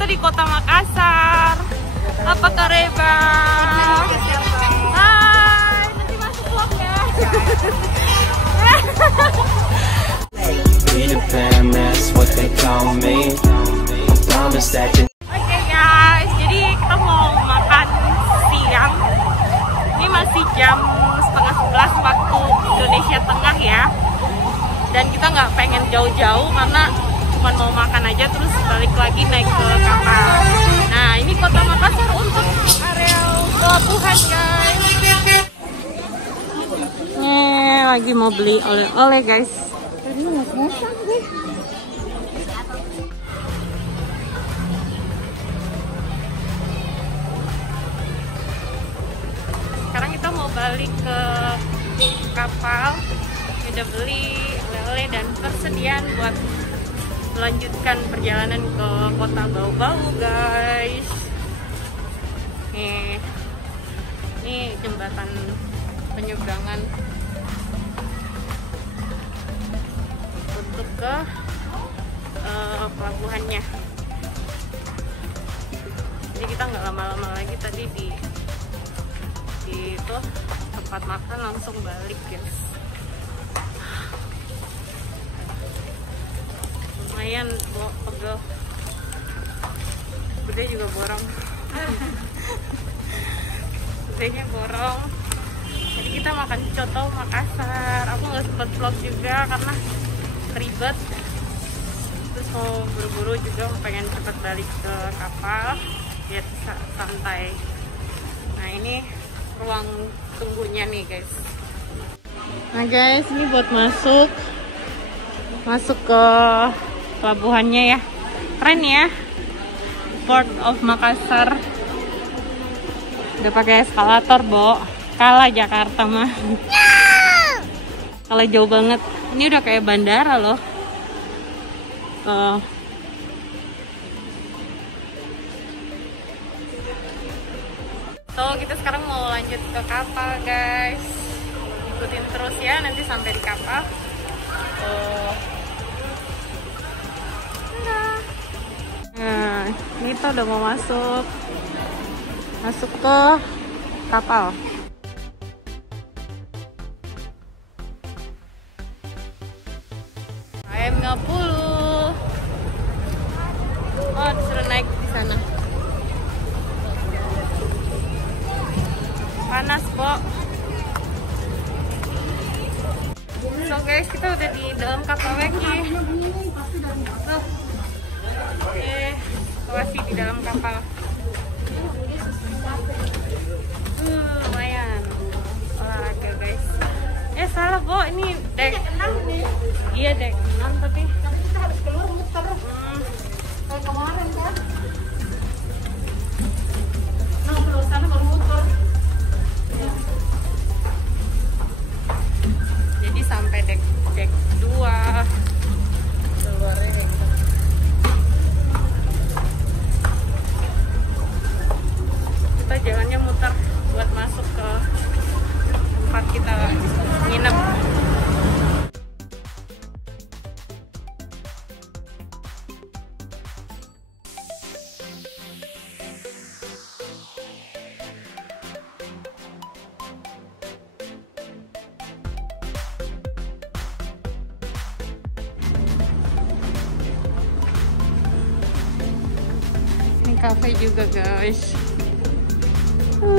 kita di Kota Makassar. Apa kabar? Hai, nanti masuk vlog ya. Oke guys, jadi kita mau makan siang. Ini masih jam setengah 11 waktu Indonesia Tengah ya. Dan kita nggak pengen jauh-jauh karena cuma mau makan aja terus balik lagi naik ke kapal. Nah ini Kota Makassar untuk area pelabuhan guys. Lagi mau beli oleh-oleh guys. Sekarang kita mau balik ke kapal. Udah beli oleh-oleh dan persediaan buat melanjutkan perjalanan ke kota Bau-Bau guys. Ini jembatan penyeberangan untuk ke pelabuhannya. Jadi kita nggak lama-lama lagi, tadi di itu tempat makan langsung balik guys. Lumayan pegel, gede juga borong. Gedenya borong. Jadi kita makan coto Makassar. Aku nggak sempet vlog juga karena ribet, terus mau buru-buru juga, pengen cepet balik ke kapal biar bisa santai. Nah ini ruang tunggunya nih guys. Nah guys, ini buat masuk ke pelabuhannya ya. Keren ya, Port of Makassar. Udah pakai eskalator, Bo. Kalah Jakarta mah. Kalah jauh banget. Ini udah kayak bandara loh. So kita sekarang mau lanjut ke kapal guys. Ikutin terus ya, nanti sampai di kapal. Nah, ini kita udah mau masuk ke kapal. AM50. Oh, disuruh naik di sana. Panas, Bo. So guys, kita udah di dalam kapal lagi. Tuh. Situasi di dalam kapal. Lumayan olahraga guys. Salah Bo, ini dek 6 nih. Iya dek 6 tapi kita harus keluar muter. Kayak kemarin kan. Nah, kalau sana baru muter. Jadi sampai dek 2. Keluarnya kita jalannya muter buat masuk ke tempat kita nginep. Ini cafe juga guys. So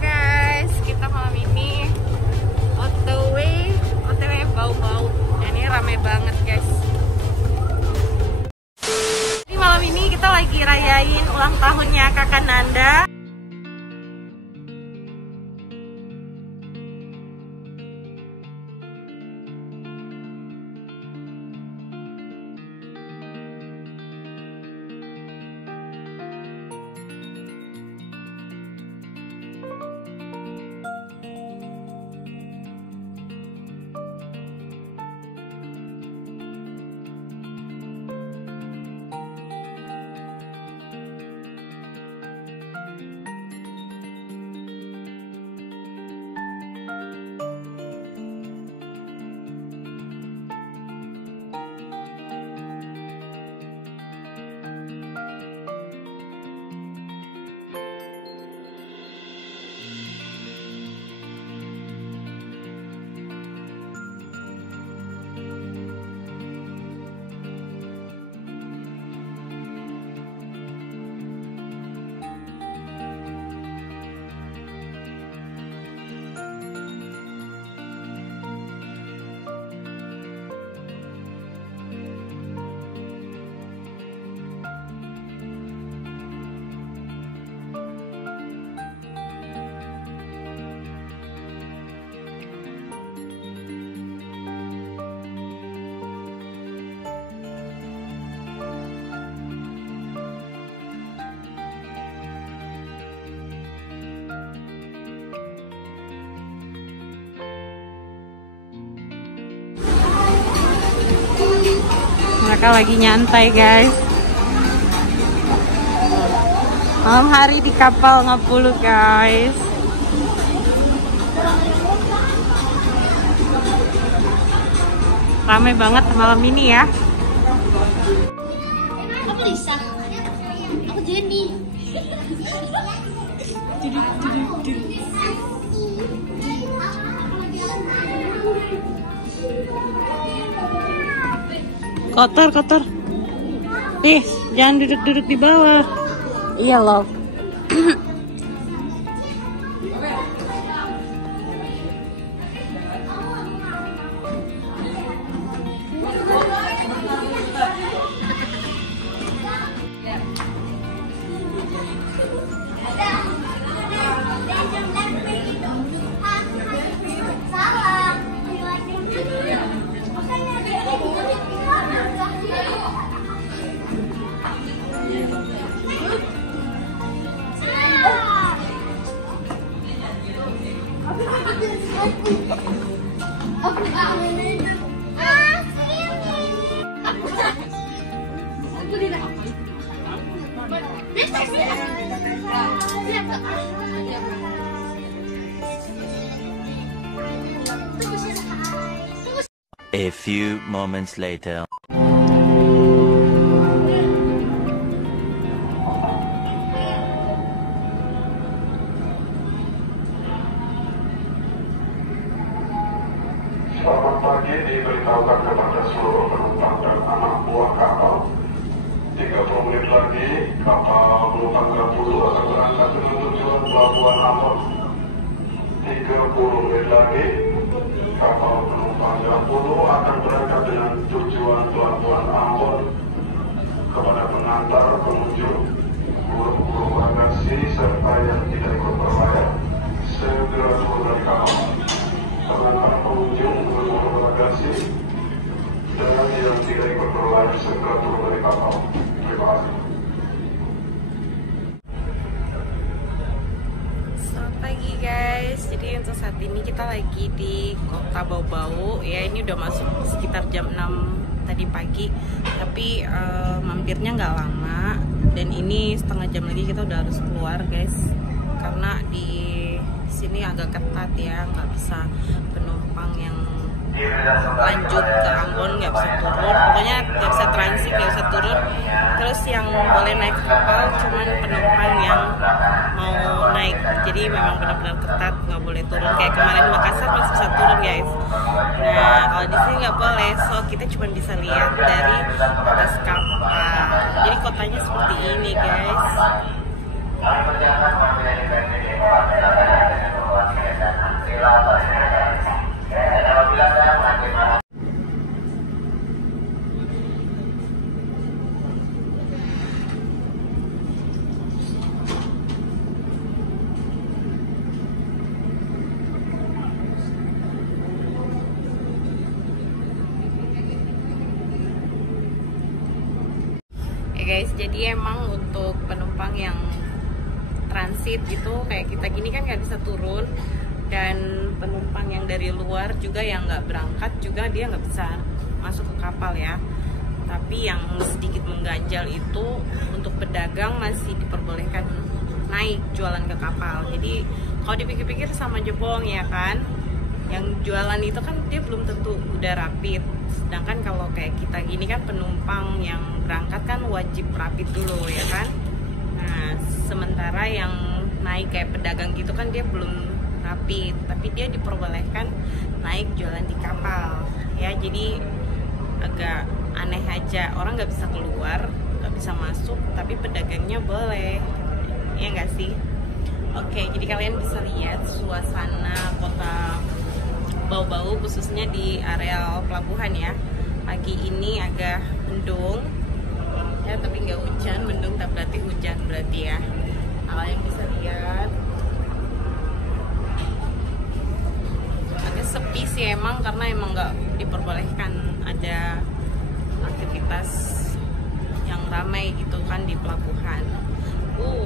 guys, kita malam ini OTW Bau-Bau. Ini rame banget guys. Jadi malam ini kita lagi rayain ulang tahunnya Kakak Nanda. Mereka lagi nyantai guys. Malam hari di kapal Ngapulu guys. Ramai banget malam ini ya. Aku Lisa. Aku Jenny. Kotor. Jangan duduk-duduk di bawah. Iya loh. A few moments later. Selamat pagi, diberitahukan kepada seluruh penumpang dan anak buah kapal. 30 menit lagi, kapal penumpang Ngapulu akan berangkat dengan tujuan Pelabuhan Ambon. 30 menit lagi, kapal penumpang Ngapulu akan berangkat dengan tujuan Pelabuhan Ambon. Kepada pengantar pengunjung, guru-guru bagasi serta yang tidak ikut berlayar, segera turun dari kapal. Pengantar pengunjung, guru-guru bagasi dan yang tidak ikut berlayar segera turun dari kapal. Terima kasih. Selamat pagi guys. Jadi untuk saat ini kita lagi di Kota Bau-Bau ya. Ini udah masuk sekitar jam 6 tadi pagi, tapi mampirnya nggak lama. Dan ini setengah jam lagi kita udah harus keluar guys, karena di sini agak ketat ya, nggak bisa penumpang yang lanjut ke Ambon nggak bisa turun, pokoknya nggak bisa transit, nggak bisa turun. Terus yang boleh naik kapal cuman penumpang yang mau naik, jadi memang benar-benar ketat, nggak boleh turun. Kayak kemarin Makassar masih bisa turun guys. Nah kalau di sini nggak boleh, so kita cuma bisa lihat dari atas kapal. Jadi kotanya seperti ini guys. Guys, jadi emang untuk penumpang yang transit gitu kayak kita gini kan nggak bisa turun, dan penumpang yang dari luar juga yang nggak berangkat juga dia nggak bisa masuk ke kapal ya. Tapi yang sedikit mengganjal itu untuk pedagang masih diperbolehkan naik jualan ke kapal. Jadi kalau dipikir-pikir sama aja bohong ya kan, yang jualan itu kan dia belum tentu udah rapid. Sedangkan kalau kayak kita gini kan penumpang yang berangkat kan wajib rapid dulu ya kan. Nah sementara yang naik kayak pedagang gitu kan dia belum rapid, tapi dia diperbolehkan naik jualan di kapal ya. Jadi agak aneh aja, orang nggak bisa keluar, nggak bisa masuk, tapi pedagangnya boleh, ya nggak sih? Oke, jadi kalian bisa lihat suasana Kota Bau-Bau khususnya di area pelabuhan ya. Pagi ini agak mendung ya, tapi nggak hujan. Mendung tak berarti hujan berarti ya. Kalian bisa lihat agak sepi sih emang, karena emang nggak diperbolehkan ada aktivitas yang ramai gitu kan di pelabuhan.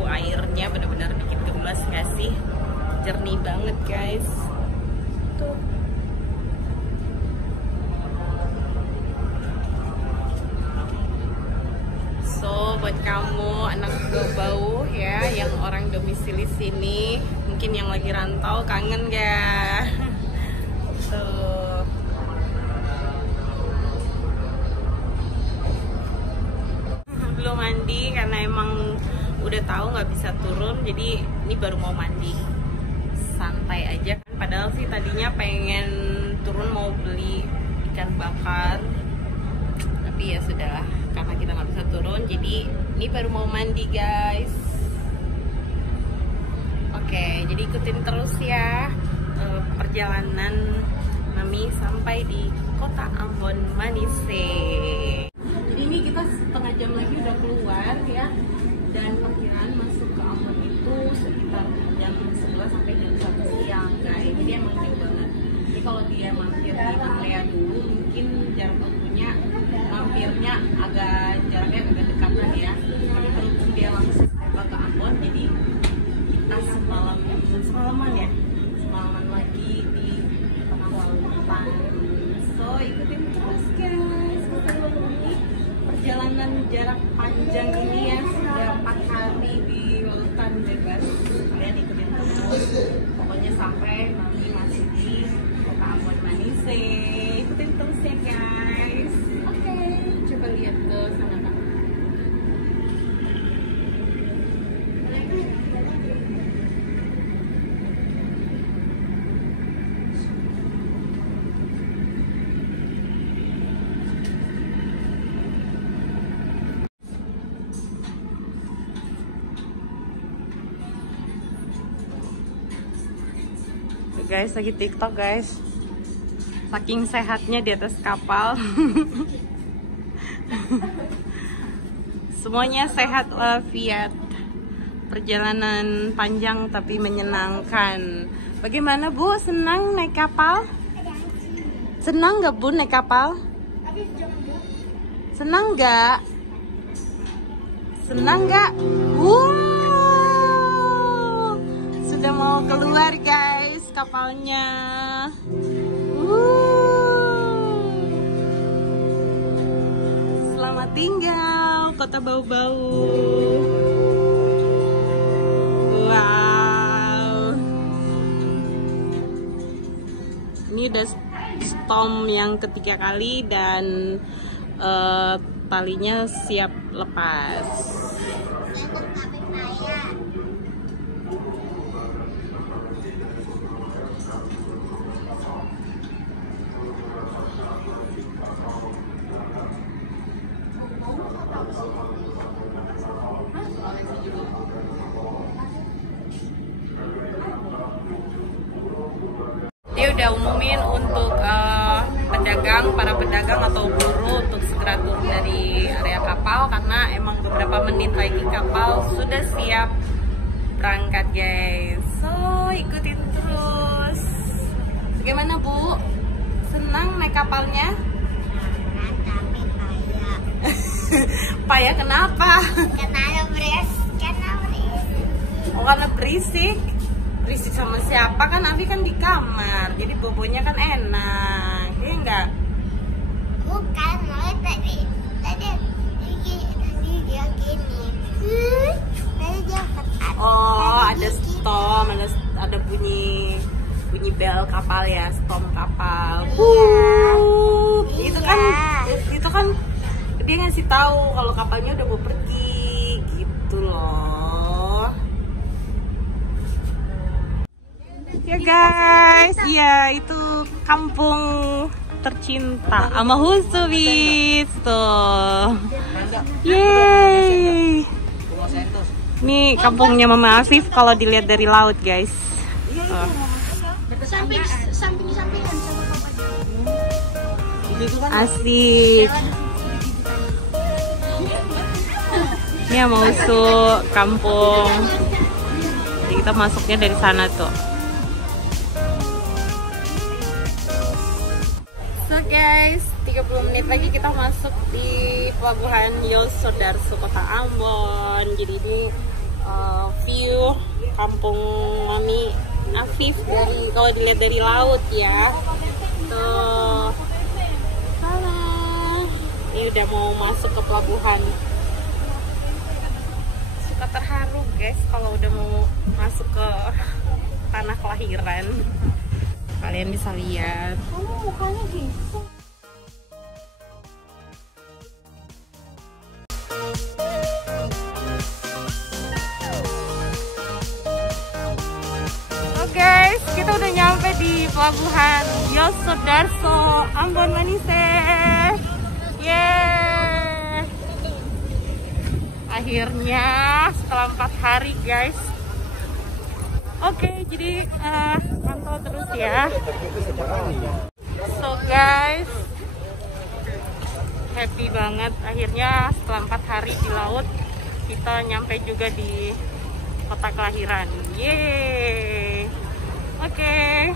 Airnya benar-benar bikin gemas nggak sih? Jernih banget guys. Tuh. buat kamu anak bau ya, yang orang domisili sini, mungkin yang lagi rantau kangen gak? Tuh. Belum mandi karena emang udah tahu nggak bisa turun, jadi ini baru mau mandi. Santai aja kan, padahal sih tadinya pengen turun mau beli ikan bakar, tapi ya sudahlah karena kita nggak bisa turun, jadi ini baru mau mandi guys. Oke, jadi ikutin terus ya perjalanan Mami sampai di kota Ambon Manise. Jadi ini kita setengah jam lagi udah keluar ya, dan perkiraan masuk ke Ambon itu sekitar jam 11 sampai jam 1 siang guys. Jadi emang jauh banget. Jadi kalau dia mampir di Manlea dulu, mungkin jarak tempuhnya mampirnya jaraknya agak dekatan ya. Tapi berhubung dia langsung ke Ambon, jadi kita semalaman ya, semalaman lagi di tengah lautan. So ikutin terus guys, kita melalui perjalanan jarak panjang ini ya, sudah 4 hari di lautan bebas. Kalian ikutin terus, pokoknya sampai Mami masih di kota Ambon Manise. Ikutin terus ya guys. Oke, coba lihat ke sana kan. Guys, lagi TikTok guys, saking sehatnya di atas kapal. Semuanya sehat walafiat, perjalanan panjang tapi menyenangkan. Bagaimana Bu, senang naik kapal? Senang gak Bu naik kapal? Senang gak? Senang gak? Wow, sudah mau keluar guys kapalnya. Selamat tinggal kota bau-bau. Wow, ini udah storm yang ketiga kali dan talinya siap lepas. Dia udah umumin untuk para pedagang atau buruh untuk segera turun dari area kapal, karena emang beberapa menit lagi kapal sudah siap berangkat guys. So ikutin terus. Bagaimana Bu? Senang naik kapalnya? Payah kenapa? Karena berisik. Oh, karena berisik. Berisik sama siapa? Kan Abi kan di kamar, jadi bobonya kan enak, iya enggak? Bukan, tadi dia gini. Tadi dia ketawa. Oh, ada storm, ada bunyi bel kapal ya, storm kapal. Iya. Itu kan dia ngasih tahu kalau kapalnya udah mau pergi, gitu loh. Ya guys, iya itu kampung tercinta sama Husubis tuh. Yeay. Ini kampungnya Mama Afif kalau dilihat dari laut guys. Sampingan sama papanya. Asik. Ini yang mau masuk kampung. Jadi kita masuknya dari sana tuh. So guys, 30 menit lagi kita masuk di pelabuhan Yosudarso Kota Ambon. Jadi ini view kampung Mami Afif dari kalau dilihat dari laut ya. Tuh. Ini udah mau masuk ke pelabuhan. terharu guys kalau udah mau masuk ke tanah kelahiran. Kalian bisa lihat. Oh, mukanya gitu. Guys, kita udah nyampe di pelabuhan Yosudarso, Ambon Manise. Yeay! Akhirnya setelah 4 hari guys. Oke, jadi pantau terus ya. So guys, happy banget akhirnya setelah 4 hari di laut kita nyampe juga di kota kelahiran. Yeay! Oke,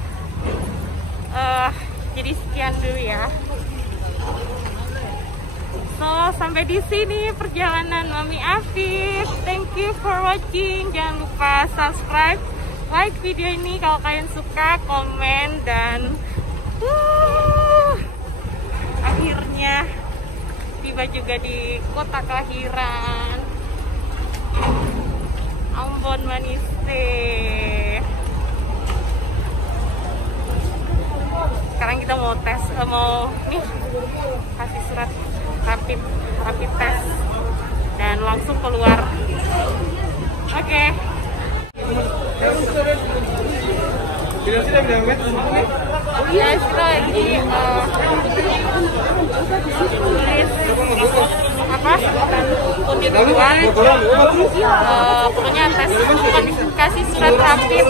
jadi sekian dulu ya. So, sampai di sini perjalanan Mami Afif. Thank you for watching. Jangan lupa subscribe, like video ini kalau kalian suka, komen, dan akhirnya tiba juga di kota kelahiran Ambon Manise. Sekarang kita mau tes, kasih surat rapid test dan langsung keluar. Oke. Guys, kita lagi tulis undi keluar. Pokoknya tes, kasih surat rapid.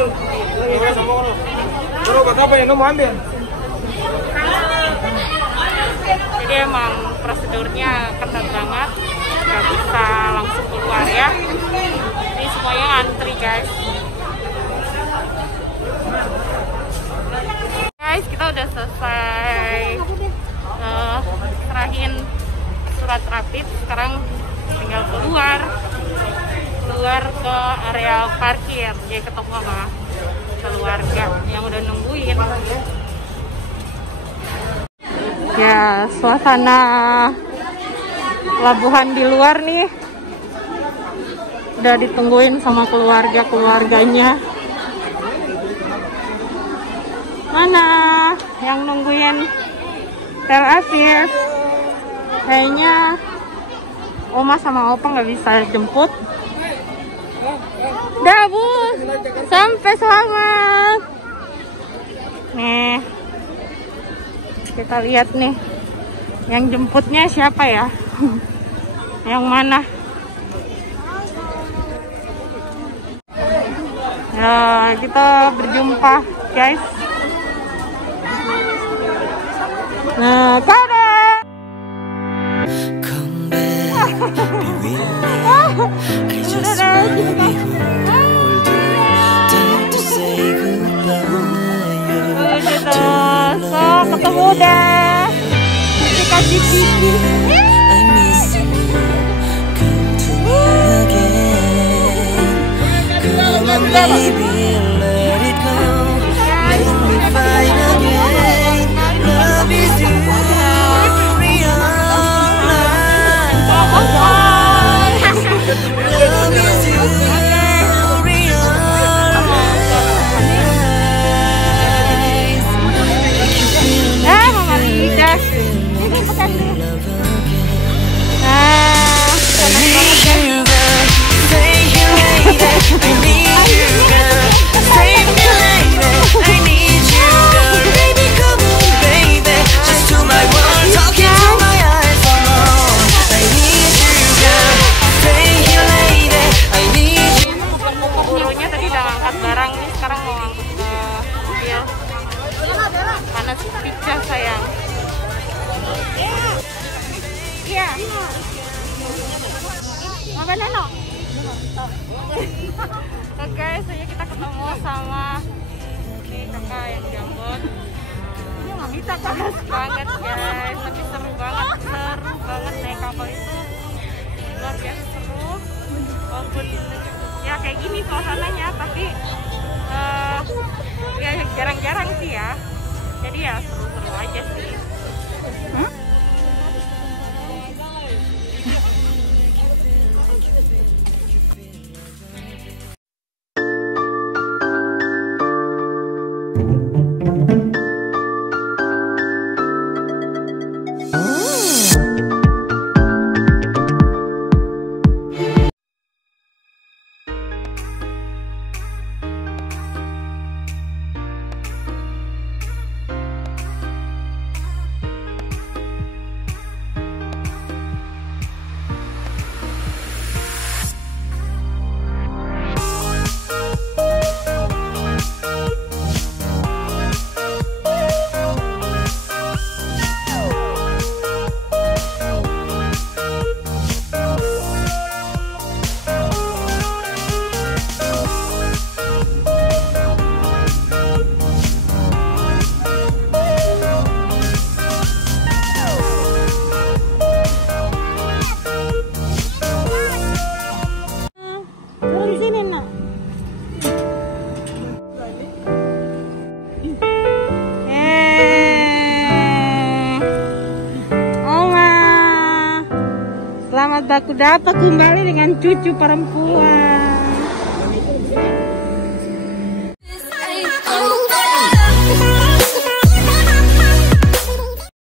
Jadi emang prosedurnya ketat banget, nggak bisa langsung keluar ya. Ini semuanya antri guys. Guys, kita udah selesai serahin surat rapid. Sekarang tinggal keluar ke area parkir, jadi ketemu sama keluarga yang udah nungguin. Ya, suasana pelabuhan di luar nih udah ditungguin sama keluarganya. Mana yang nungguin Tel Aviv? Kayaknya Oma sama Opa nggak bisa jemput. Dah Bu, sampai selamat. Nih, kita lihat nih, yang jemputnya siapa ya? Yang mana? Ya, kita berjumpa guys. Nah, dadah. So, ketemu dah. Kasih cici. Oke, saya kita ketemu sama kakak yang di Ambon. Kita bahas banget guys, tapi seru banget naik kapal itu, luar biasa seru. Walaupun ya kayak gini suasananya, tapi ya jarang-jarang sih ya. Jadi ya seru-seru aja sih. baku dapat kembali dengan cucu perempuan.